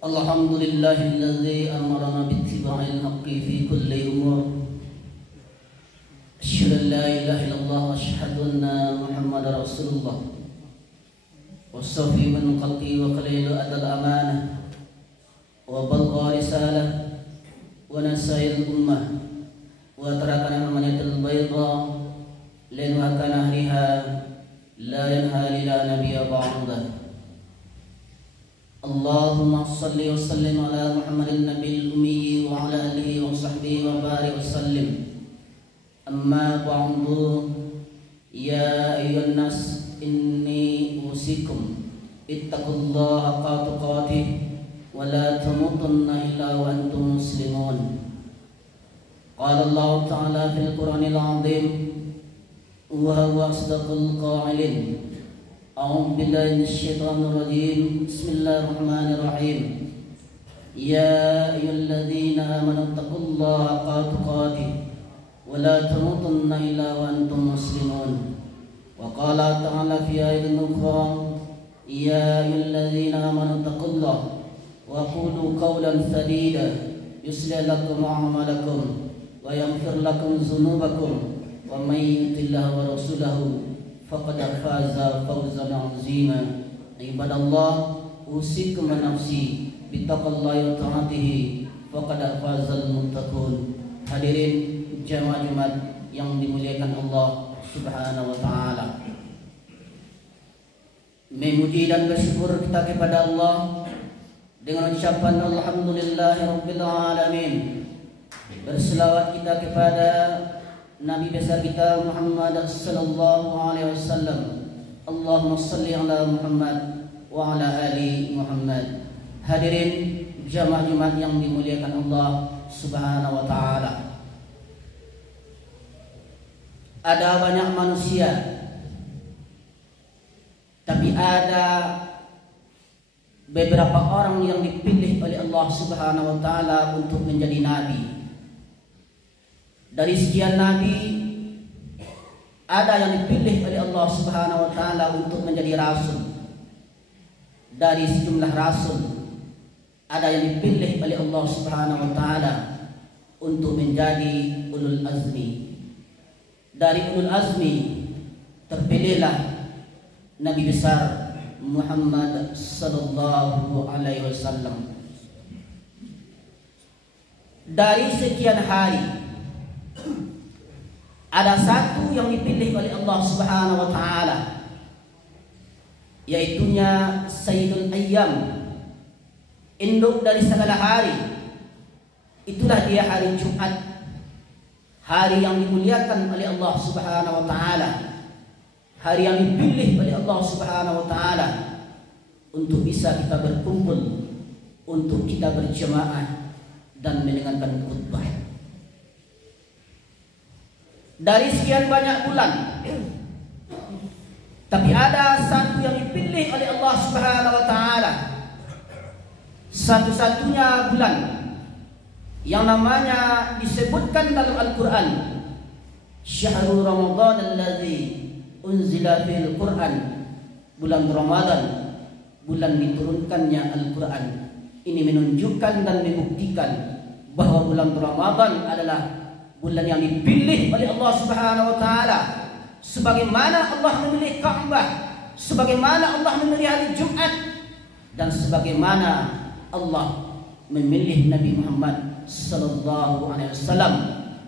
الحمد لله الذي أمرنا باتباع الحق في كل أمور. أشهد أن لا إله إلا الله وأشهد أن محمدا رسول الله والصفي من خلقه وقليل أدى الأمانة وبلغ رسالة ونسى الأمة وتركنا المنية البيضاء ليلها كنهرها لا ينهى إلى نبي بعده. اللهم صل وسلم على محمد النبي الأمي وعلى آله وصحبه وبارك وسلم. أما بعد، يا أيها الناس إني أوصيكم اتقوا الله حق تقاته ولا تموتن إلا وأنتم مسلمون. قال الله تعالى في القرآن العظيم وهو أصدق القائلين: أعوذ بالله من الشيطان الرجيم. بسم الله الرحمن الرحيم. يا أيها الذين آمنوا اتقوا الله حق تقاته ولا تموتن إلا وأنتم مسلمون. وقال تعالى في آية أخرى: يا أيها الذين آمنوا اتقوا الله وقولوا قولا سديدا يصلح لكم أعمالكم ويغفر لكم ذنوبكم ومن يطع الله ورسوله فقد فاز فوزا عظيما. عباد الله، أوصيكم ونفسي بتقوى الله وطاعته فقد فاز المتقون. Hadirin jamaah Jumat yang dimuliakan Allah Subhanahu wa taala. Memuji dan bersyukur kita kepada Allah dengan ucapan alhamdulillahirabbil alamin. Berselawat kita kepada Nabi besar kita Muhammad sallallahu alaihi wasallam. Allahumma salli ala Muhammad wa ala ali Muhammad. Hadirin jamaah Jumat yang dimuliakan Allah Subhanahu wa taala. Ada banyak manusia, tapi ada beberapa orang yang dipilih oleh Allah Subhanahu wa taala untuk menjadi nabi. Dari sekian nabi, ada yang dipilih oleh Allah Subhanahu wa taala untuk menjadi rasul. Dari sejumlah rasul, ada yang dipilih oleh Allah Subhanahu wa taala untuk menjadi ulul azmi. Dari ulul azmi terpilihlah Nabi besar Muhammad sallallahu alaihi wasallam. Dari sekian hari, ada satu yang dipilih oleh Allah Subhanahu wa taala, yaitunya Sayyidul Ayyam, induk dari segala hari. Itulah dia hari Jumat, hari yang dimuliakan oleh Allah Subhanahu wa taala, hari yang dipilih oleh Allah Subhanahu wa taala untuk bisa kita berkumpul, untuk kita berjamaah dan mendengarkan khutbah. Dari sekian banyak bulan, tapi ada satu yang dipilih oleh Allah Subhanahu wa taala, satu-satunya bulan yang namanya disebutkan dalam Al-Quran, Syahrul Ramadan alladzi unzila fil Quran, bulan Ramadan, bulan diturunkannya Al-Quran. Ini menunjukkan dan membuktikan bahwa bulan Ramadan adalah bulan yang dipilih oleh Allah Subhanahu wa taala, sebagaimana Allah memilih Ka'bah, sebagaimana Allah memilih hari Jumat, dan sebagaimana Allah memilih Nabi Muhammad sallallahu alaihi wasallam.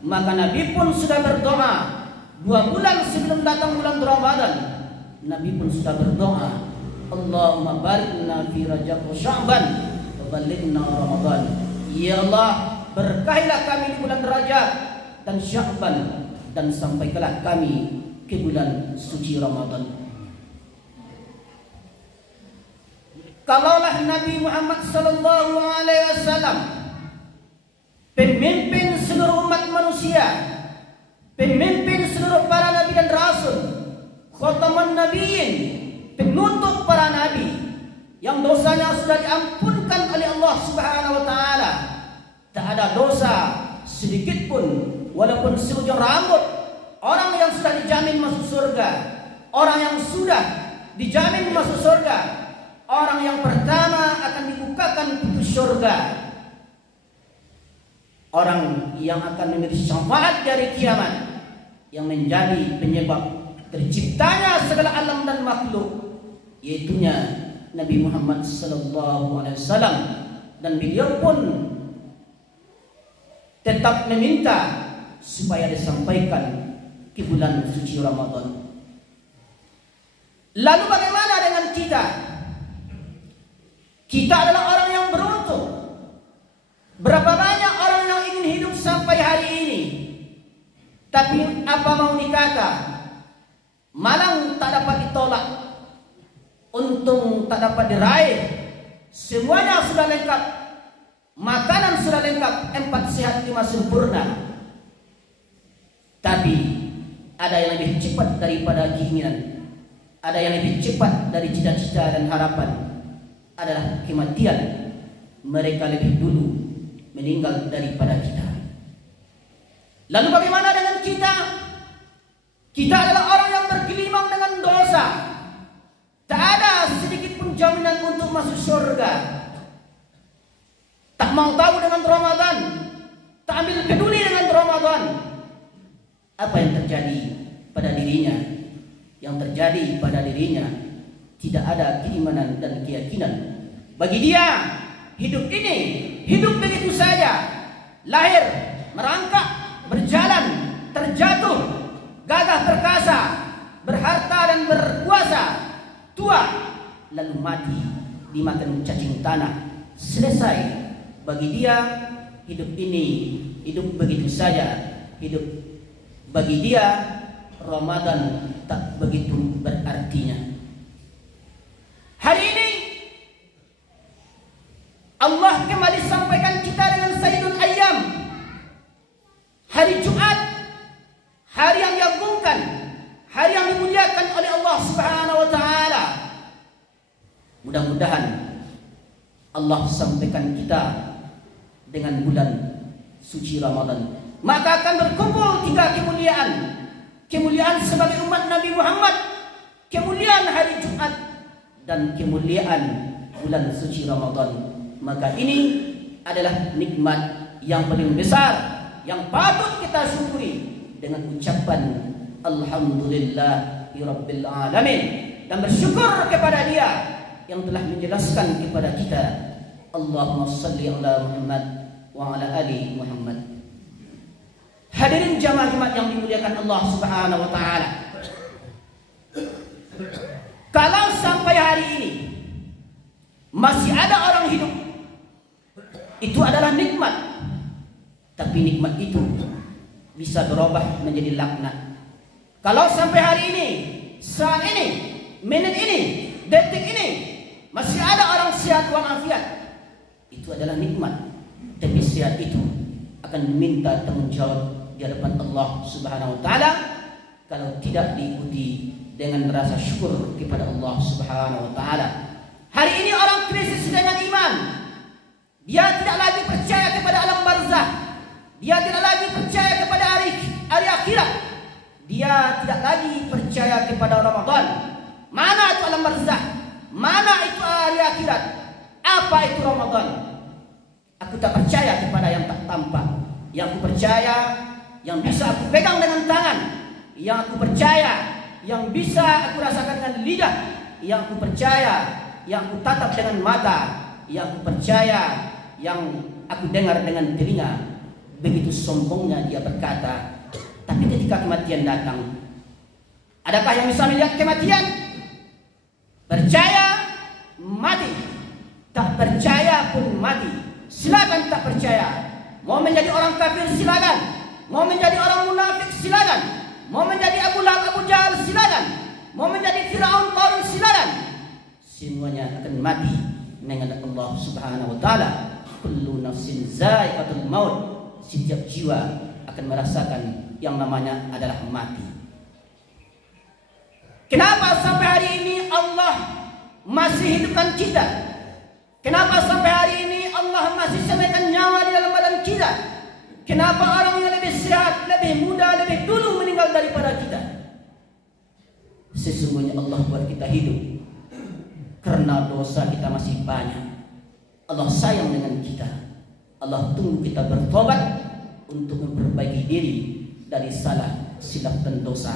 Maka Nabi pun sudah berdoa 2 bulan sebelum datang bulan Ramadan. Nabi pun sudah berdoa, Allahumma barikna fi Rajab wa Sya'ban wa ballighna Ramadan. Ya Allah, berkahilah kami di bulan Rajab dan Sya'ban, dan sampaikanlah kami ke bulan suci Ramadan. Kalaulah Nabi Muhammad sallallahu alaihi wasallam pemimpin seluruh umat manusia, pemimpin seluruh para nabi dan rasul, khataman nabiyyin, penutup para nabi yang dosanya sudah diampunkan oleh Allah Subhanahu wa taala, tak ada dosa sedikit pun, walaupun seujung rambut. Orang yang sudah dijamin masuk surga, orang yang sudah dijamin masuk surga, orang yang pertama akan dibukakan pintu surga, orang yang akan memberi syafaat dari kiamat, yang menjadi penyebab terciptanya segala alam dan makhluk, yaitunya Nabi Muhammad sallallahu alaihi wasallam. Dan beliau pun tetap meminta supaya disampaikan ke bulan suci Ramadan. Lalu bagaimana dengan kita? Kita adalah orang yang beruntung. Berapa banyak orang yang ingin hidup sampai hari ini, tapi apa mau dikata, malang tak dapat ditolak, untung tak dapat diraih. Semuanya sudah lengkap, makanan sudah lengkap, 4 sehat 5 sempurna. Tapi ada yang lebih cepat daripada keinginan, ada yang lebih cepat dari cita-cita dan harapan, adalah kematian. Mereka lebih dulu meninggal daripada kita. Lalu bagaimana dengan kita? Kita adalah orang yang bergelimang dengan dosa. Tak ada sedikit pun jaminan untuk masuk surga. Tak mau tahu dengan Ramadan, tak ambil peduli dengan Ramadan. Apa yang terjadi pada dirinya? Yang terjadi pada dirinya tidak ada keimanan dan keyakinan. Bagi dia, hidup ini hidup begitu saja. Lahir, merangkak, berjalan, terjatuh, gagah perkasa, berharta dan berkuasa, tua, lalu mati, dimakan cacing tanah. Selesai. Bagi dia, hidup ini hidup begitu saja. Hidup bagi dia, Ramadan tak begitu berartinya. Hari ini Allah kembali sampaikan kita dengan Sayyidul Ayyam, hari Jumat, hari yang diagungkan, hari yang dimuliakan oleh Allah Subhanahu wa taala. Mudah-mudahan Allah sampaikan kita dengan bulan suci Ramadan, maka akan berkumpul 3 kemuliaan. Kemuliaan sebagai umat Nabi Muhammad, kemuliaan hari Jumat, dan kemuliaan bulan suci Ramadan. Maka ini adalah nikmat yang paling besar yang patut kita syukuri dengan ucapan Alhamdulillahirabbil alamin, dan bersyukur kepada Dia yang telah menjelaskan kepada kita, Allahumma shalli ala Muhammad wa ala ali Muhammad. Hadirin jamaah Jumat yang dimuliakan Allah Subhanahu wa taala. Kalau sampai hari ini masih ada orang hidup, itu adalah nikmat. Tapi nikmat itu bisa berubah menjadi laknat. Kalau sampai hari ini, saat ini, menit ini, detik ini masih ada orang sehat walafiat, itu adalah nikmat. Tapi sehat itu akan diminta tanggung jawab di hadapan Allah Subhanahu wa taala kalau tidak diikuti dengan rasa syukur kepada Allah Subhanahu wa taala. Hari ini orang krisis dengan iman. Dia tidak lagi percaya kepada alam barzah. Dia tidak lagi percaya kepada hari akhirat. Dia tidak lagi percaya kepada Ramadan. Mana itu alam barzah? Mana itu hari akhirat? Apa itu Ramadan? Aku tak percaya kepada yang tak tampak. Yang aku percaya, yang bisa aku pegang dengan tangan. Yang aku percaya, yang bisa aku rasakan dengan lidah. Yang aku percaya, yang aku tatap dengan mata. Yang aku percaya, yang aku dengar dengan telinga. Begitu sombongnya dia berkata. Tapi ketika kematian datang, adakah yang bisa melihat kematian? Percaya, mati. Tak percaya pun mati. Silakan tak percaya. Mau menjadi orang kafir silakan. Mau menjadi orang munafik silakan. Mau menjadi Abu Lahab, Abu Jahal silakan. Mau menjadi Firaun, Qarun silakan. Semuanya akan mati dengan Allah Subhanahu wa taala. Kullu nafsin za'iqatul maut. Setiap jiwa akan merasakan yang namanya adalah mati. Kenapa sampai hari ini Allah masih hidupkan kita? Kenapa sampai hari ini Allah masih semakan nyawa di dalam badan kita? Kenapa orang yang lebih sehat, lebih muda, lebih dulu meninggal daripada kita? Sesungguhnya Allah buat kita hidup karena dosa kita masih banyak. Allah sayang dengan kita. Allah tunggu kita bertobat untuk memperbaiki diri dari salah, silap dan dosa.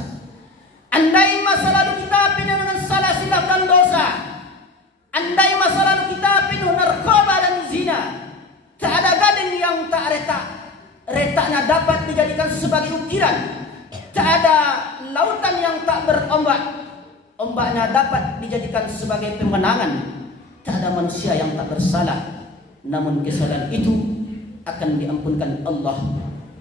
Andai masa lalu kita penuh dengan salah, silap dan dosa, andai masa lalu kita penuh narkoba dan zina, tak ada gading yang tak retaknya dapat dijadikan sebagai ukiran, tak ada lautan yang tak berombak, ombaknya dapat dijadikan sebagai pemenangan, tak ada manusia yang tak bersalah, namun kesalahan itu akan diampunkan Allah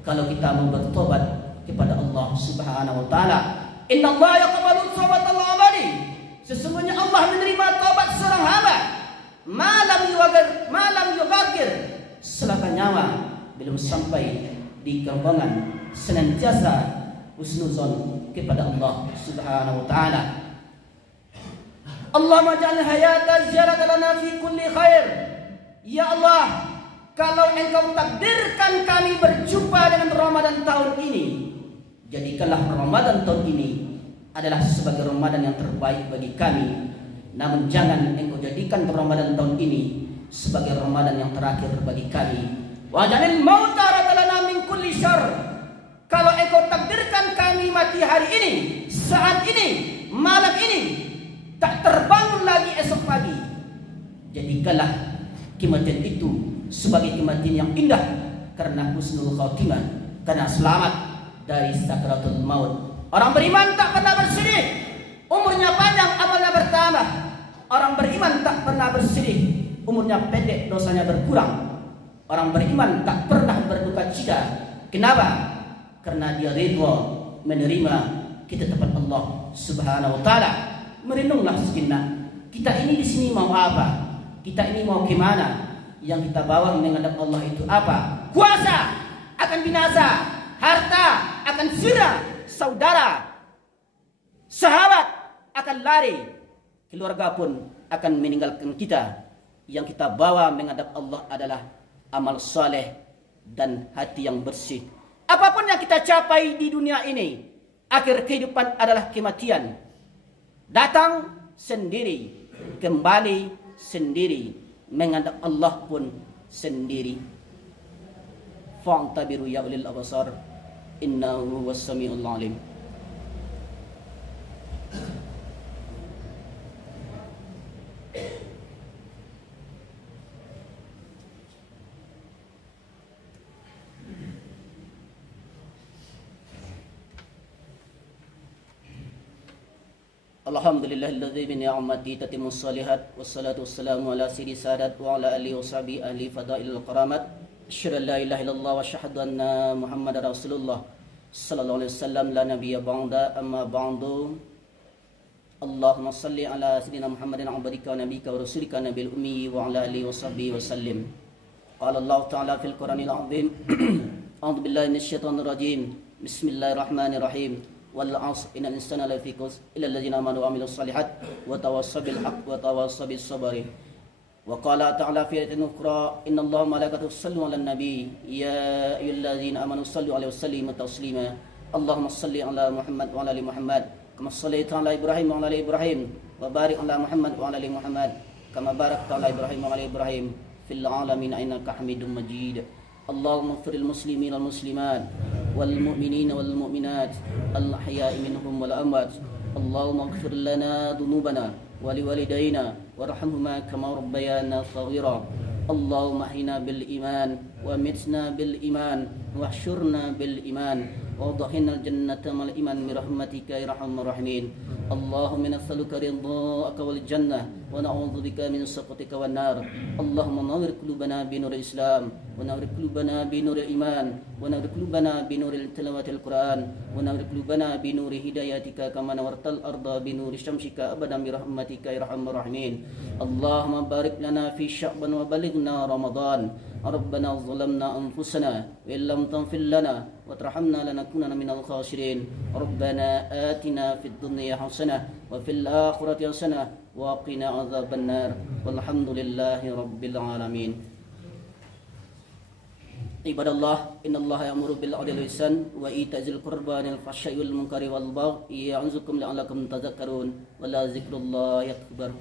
kalau kita mau bertobat kepada Allah Subhanahu wa taala. Innallaha yaqbalu taubatal abadi. Sesungguhnya Allah menerima taubat seorang hamba malam yughagir selama nyawa belum sampai di kerongkongan, senantiasa husnuzon kepada Allah Subhanahu wa taala. Allahumma ja'al hayata ziyaratan lana fi kulli khair. Ya Allah, kalau Engkau takdirkan kami berjumpa dengan Ramadan tahun ini, jadikanlah Ramadan tahun ini adalah sebagai Ramadan yang terbaik bagi kami. Namun jangan Engkau jadikan Ramadan tahun ini sebagai Ramadan yang terakhir bagi kami. Wa janil mauta radalana min kulli syarr. Kalau Engkau takdirkan kami mati hari ini, saat ini, malam ini, tak terbangun lagi esok pagi, jadikanlah kematian itu sebagai kematian yang indah karena husnul khatimah, karena selamat dari sakratul maut. Orang beriman tak pernah bersedih, umurnya panjang, amalnya bertambah. Orang beriman tak pernah bersedih, umurnya pendek, dosanya berkurang. Orang beriman tak pernah berduka cita. Kenapa? Karena dia ridha menerima ketetapan Allah Subhanahu wa taala. Merenunglah sejenak. Kita ini di sini mau apa? Kita ini mau kemana? Yang kita bawa menghadap Allah itu apa? Kuasa akan binasa, harta akan sirna, saudara, sahabat akan lari, keluarga pun akan meninggalkan kita. Yang kita bawa menghadap Allah adalah amal saleh dan hati yang bersih. Apapun yang kita capai di dunia ini, akhir kehidupan adalah kematian. Datang sendiri, kembali sendiri, menghadap Allah pun sendiri. Fa'tabiru ya ulil absar, innahu was-sami'ul 'alim. Alhamdulillahilladzi bi ni'matihi tatimmu shalihat wassalatu wassalamu ala sayyidi sadat wa ala alihi washabihi ahli fadailil karamat. Asyhadu an la ilaha illallah wa asyhadu anna Muhammadar Rasulullah sallallahu alaihi wasallam la nabiyya ba'da, amma ba'du. Allahumma salli ala sayyidina Muhammadin abdika wa nabiyyika wa rasulika nabil ummi wa ala alihi washabihi wasallim. Qala Allah ta'ala fil Qur'anil 'azim. A'udzu billahi minasyaitonir rajim. Bismillahirrahmanirrahim. Wal 'asr innal insana lafi khusr illa alladziina aamanu wa 'amilus shalihat wa tawassaw bil haqq wa tawassaw bis sabr. Wa qala ta'ala fi ayatin ukhra innallaha wa malaikatahu yusholluna 'alan nabi ya ayyuhalladzina amanu shallu 'alaihi wa sallimu taslima. Allahumma shalli 'ala Muhammad wa 'ala ali Muhammad kama shallaita 'ala Ibrahim wa 'ala ali Ibrahim wa barik 'ala Muhammad wa 'ala ali Muhammad kama barakta 'ala Ibrahim wa 'ala ali Ibrahim fil 'alamin innaka Hamidum Majid. Allahumma ighfiril muslimin wal muslimat wal mu'minin wal mu'minat al ahya'i minhum wal amwat. Allahumma ighfir lana dhunubana wa liwalidayna warhamhuma kama rabbayana shaghira. Allahumma ahyina bil iman wa mitna bil iman wa ahsyurna bil iman wa adkhilna al jannata mal iman bi rahmatika ya arhamar rahimin. Allahumma nas'aluka ridhaaka wal jannah wa na'udzubika min sakhatika wan nar. Allahumma nawwir qulubana bi nuril islam wa nawwir qulubana bi nuril iman wa nawwir qulubana bi nuril tilawatil quran wa nawwir qulubana bi nuri hidayatika kama nawwartal arda bi nuri syamsika abadan bi rahmatika ya arhamar rahimin. Allahumma barik lana fi sya'ban wa balighna ramadan. Rabbana zalamna anfusana wa illam taghfir lana wa tarhamna lanakunanna minal khasirin. Rabbana atina fid dunya hasanah wa fil akhirati hasanah wa qina adzaban nar. Walhamdulillahi rabbil alamin. Ibadallah, innallaha ya'muru bil 'adli wal ihsan wa ita'zil qurba wal fahsya'i wal munkari wal baghi ya'idzukum la'allakum tadhakkarun. Wa la dzikrullahi akbar.